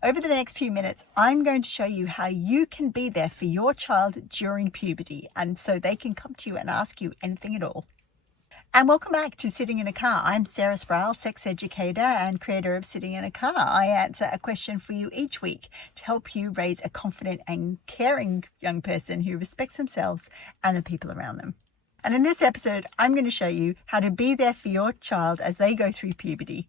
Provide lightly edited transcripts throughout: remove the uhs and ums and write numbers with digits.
Over the next few minutes, I'm going to show you how you can be there for your child during puberty, and so they can come to you and ask you anything at all. And welcome back to Sitting in a Car. I'm Sarah Sproul, sex educator and creator of Sitting in a Car. I answer a question for you each week to help you raise a confident and caring young person who respects themselves and the people around them. And in this episode, I'm going to show you how to be there for your child as they go through puberty.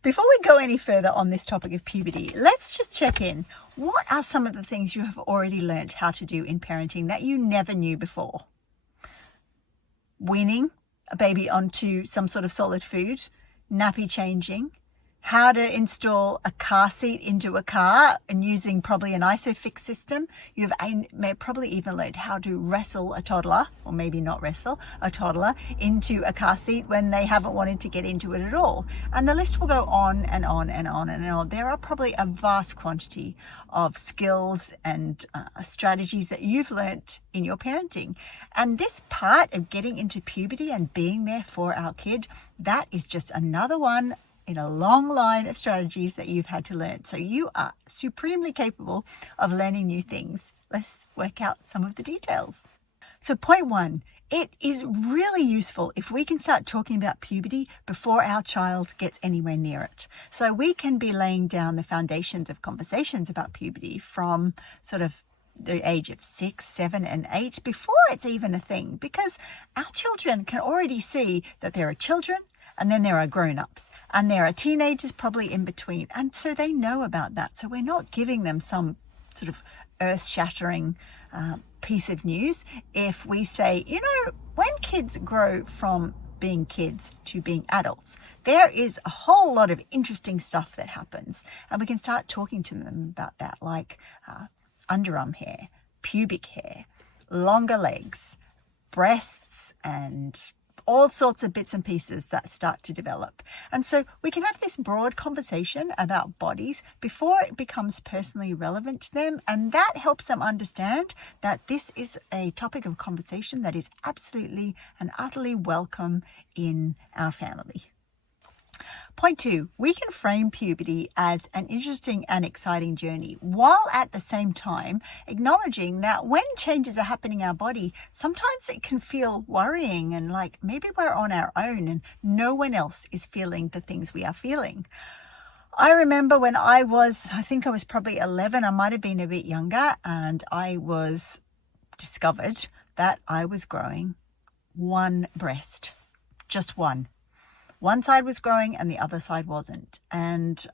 Before we go any further on this topic of puberty, let's just check in. What are some of the things you have already learned how to do in parenting that you never knew before? Weaning a baby onto some sort of solid food, nappy changing, how to install a car seat into a car and using probably an ISOFIX system. You've probably even learned how to wrestle a toddler, or maybe not wrestle, a toddler into a car seat when they haven't wanted to get into it at all. And the list will go on and on and on and on. There are probably a vast quantity of skills and strategies that you've learnt in your parenting. And this part of getting into puberty and being there for our kid, that is just another one in a long line of strategies that you've had to learn. So you are supremely capable of learning new things. Let's work out some of the details. So point one, it is really useful if we can start talking about puberty before our child gets anywhere near it. So we can be laying down the foundations of conversations about puberty from sort of the age of 6, 7, and 8 before it's even a thing, because our children can already see that there are children and then there are grown-ups and there are teenagers probably in between. And so they know about that. So we're not giving them some sort of earth-shattering piece of news if we say, when kids grow from being kids to being adults, there is a whole lot of interesting stuff that happens. And we can start talking to them about that, like underarm hair, pubic hair, longer legs, breasts, and all sorts of bits and pieces that start to develop. And so we can have this broad conversation about bodies before it becomes personally relevant to them. And that helps them understand that this is a topic of conversation that is absolutely and utterly welcome in our family. Point two, we can frame puberty as an interesting and exciting journey, while at the same time acknowledging that when changes are happening in our body, sometimes it can feel worrying and like maybe we're on our own and no one else is feeling the things we are feeling. I remember when I think I was probably 11, I might have been a bit younger, and I was discovered that I was growing one breast, just one. One side was growing and the other side wasn't. And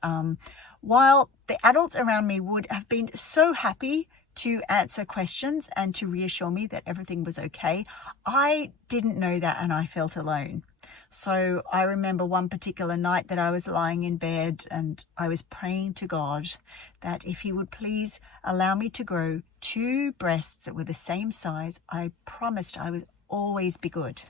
while the adults around me would have been so happy to answer questions and to reassure me that everything was okay, I didn't know that and I felt alone. So I remember one particular night that I was lying in bed and I was praying to God that if he would please allow me to grow 2 breasts that were the same size, I promised I would always be good.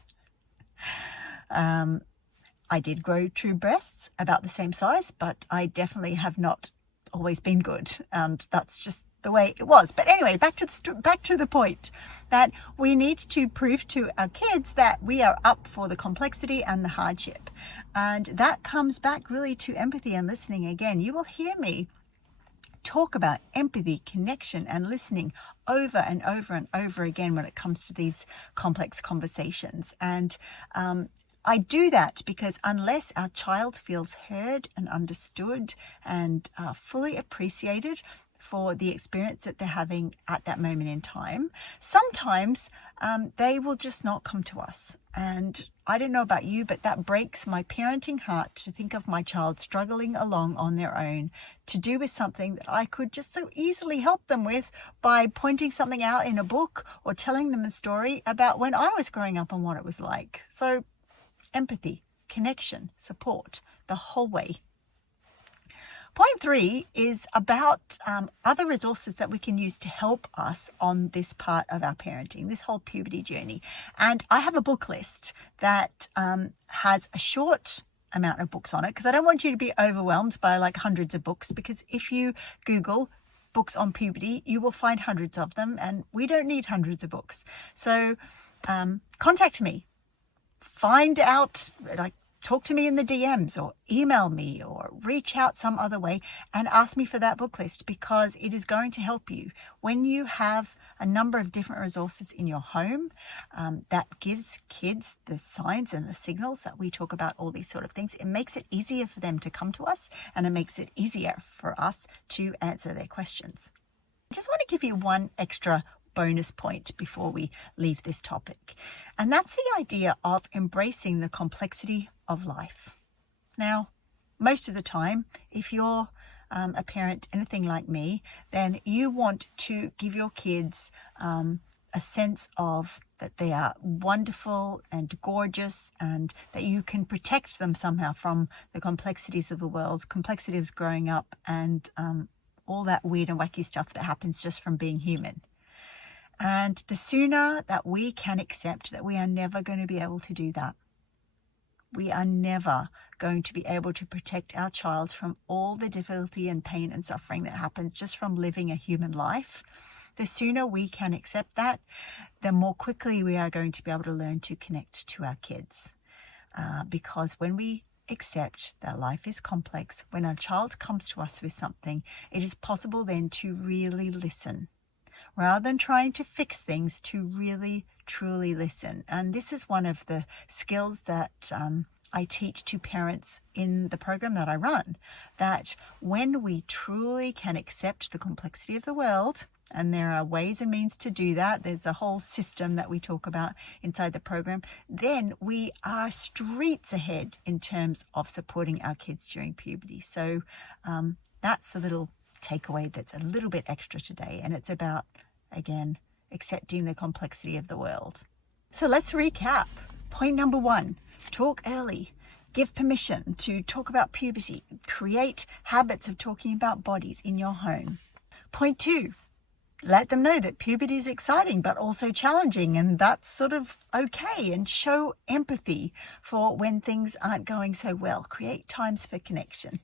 I did grow 2 breasts about the same size, but I definitely have not always been good. And that's just the way it was. But anyway, back to the point that we need to prove to our kids that we are up for the complexity and the hardship. And that comes back really to empathy and listening again. You will hear me talk about empathy, connection, and listening over and over and over again when it comes to these complex conversations. And I do that because unless our child feels heard and understood and fully appreciated for the experience that they're having at that moment in time, sometimes they will just not come to us. And I don't know about you, but that breaks my parenting heart to think of my child struggling along on their own to do with something that I could just so easily help them with by pointing something out in a book or telling them a story about when I was growing up and what it was like. So empathy, connection, support, the whole way. Point 3 is about other resources that we can use to help us on this part of our parenting, this whole puberty journey. And I have a book list that has a short amount of books on it because I don't want you to be overwhelmed by like hundreds of books, because if you Google books on puberty, you will find hundreds of them, and we don't need hundreds of books. So contact me. Find out, like, talk to me in the DMs or email me or reach out some other way and ask me for that book list, because it is going to help you. When you have a number of different resources in your home, that gives kids the signs and the signals that we talk about, all these sort of things. It makes it easier for them to come to us, and it makes it easier for us to answer their questions. I just want to give you one extra bonus point before we leave this topic. And that's the idea of embracing the complexity of life. Now, most of the time, if you're a parent, anything like me, then you want to give your kids a sense of that they are wonderful and gorgeous, and that you can protect them somehow from the complexities of the world, complexities of growing up, and all that weird and wacky stuff that happens just from being human. And the sooner that we can accept that we are never going to be able to do that, we are never going to be able to protect our child from all the difficulty and pain and suffering that happens just from living a human life, the sooner we can accept that, the more quickly we are going to be able to learn to connect to our kids. Because when we accept that life is complex, when our child comes to us with something, it is possible then to really listen. Rather than trying to fix things, to really, truly listen. And this is one of the skills that I teach to parents in the program that I run, that when we truly can accept the complexity of the world, and there are ways and means to do that, there's a whole system that we talk about inside the program, then we are streets ahead in terms of supporting our kids during puberty. So that's the little takeaway that's a little bit extra today, and it's about, again, accepting the complexity of the world. So let's recap. Point number 1, talk early. Give permission to talk about puberty. Create habits of talking about bodies in your home. Point 2, let them know that puberty is exciting but also challenging, and that's sort of okay, and show empathy for when things aren't going so well. Create times for connection.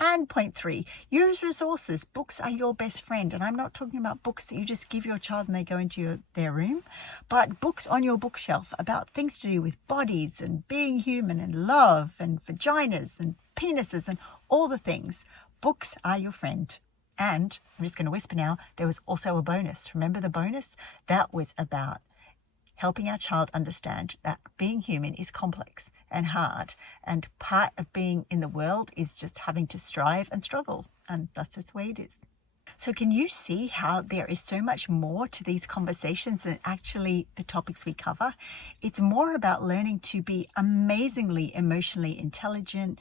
And point 3, use resources. Books are your best friend. And I'm not talking about books that you just give your child and they go into their room, but books on your bookshelf about things to do with bodies and being human and love and vaginas and penises and all the things. Books are your friend. And I'm just going to whisper now, there was also a bonus. Remember the bonus? That was about helping our child understand that being human is complex and hard, and part of being in the world is just having to strive and struggle, and that's just the way it is. So can you see how there is so much more to these conversations than actually the topics we cover? It's more about learning to be amazingly emotionally intelligent,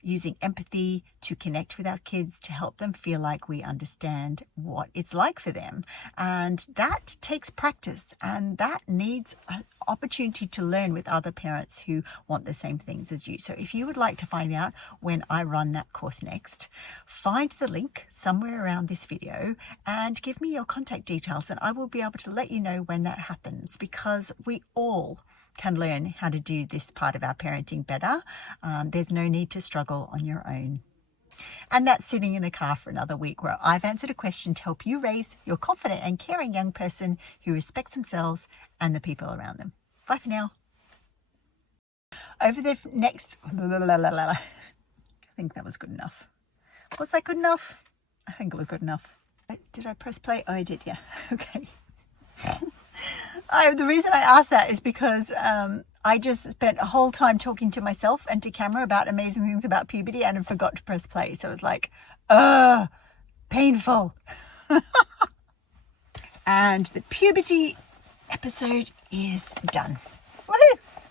using empathy to connect with our kids, to help them feel like we understand what it's like for them. And that takes practice, and that needs an opportunity to learn with other parents who want the same things as you. So if you would like to find out when I run that course next, find the link somewhere around this video and give me your contact details, and I will be able to let you know when that happens, because we all can learn how to do this part of our parenting better. There's no need to struggle on your own. And that's sitting in a car for another week, where I've answered a question to help you raise your confident and caring young person who respects themselves and the people around them. Bye for now. Over the next... I think that was good enough. Was that good enough? I think it was good enough. Did I press play? Oh, I did, yeah. Okay. The reason I asked that is because I just spent a whole time talking to myself and to camera about amazing things about puberty, and I forgot to press play. So it's like, painful. And the puberty episode is done.